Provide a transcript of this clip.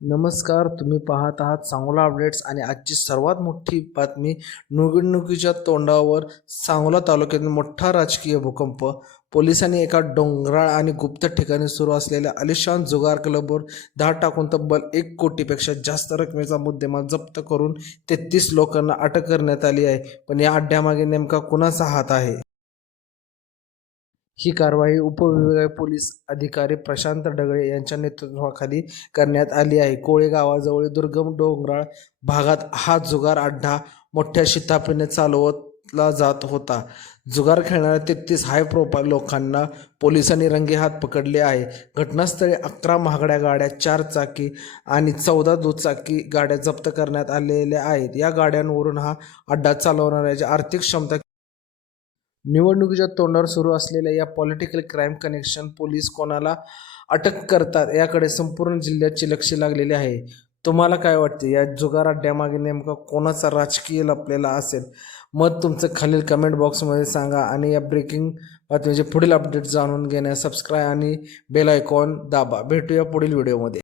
नमस्कार तुम्ही पाहत आहात सांगोला अपडेट्स आणि आजची सर्वात मोठी बातमी निवडणुकीच्या तोंडावर सांगोला तालुक्यातील मोठा राजकीय भूकंप. पोलिसांनी एका डोंगराळ आणि गुप्त ठिकाणी सुरू असलेल्या अलिशान जुगार क्लबवर धाड टाकून तब्बल एक कोटीपेक्षा जास्त रकमेचा मुद्देमाल जप्त करून तेहतीस लोकांना अटक करण्यात आली आहे. पण या अड्ड्यामागे नेमका कुणाचा हात आहे? ही कारवाई उपविभागीय पोलीस अधिकारी प्रशांत डगळे यांच्या नेतृत्वाखाली करण्यात आली आहे. कोळे गावाजवळ दुर्गम डोंगराळ भागात हा जुगार अड्डा मोठ्या शिताफीने चालवला जात होता. जुगार खेळणाऱ्या तेहतीस हाय प्रोफाईल लोकांना पोलिसांनी रंगेहात पकडले आहे. घटनास्थळी अकरा महागड्या गाड्या चार चाकी आणि चौदा दुचाकी गाड्या जप्त करण्यात आलेल्या आहेत. या गाड्यांवरून हा अड्डा चालवणाऱ्याची आर्थिक क्षमता निवडणुकीच्या तोंडावर सुरू असलेल्या या पॉलिटिकल क्राईम कनेक्शन पोलीस कोणाला अटक करतात याकडे संपूर्ण जिल्ह्याचे लक्ष लागलेले आहे. तुम्हाला काय वाटते? या जुगार अड्ड्यामागे नेमका कोणाचा राजकीय लपलेला असेल? मत तुमचं खालील कमेंट बॉक्समध्ये सांगा आणि या ब्रेकिंग बातमीचे पुढील अपडेट जाणून घेण्यास सबस्क्राईब आणि बेल आयकॉन दाबा. भेटूया पुढील व्हिडिओमध्ये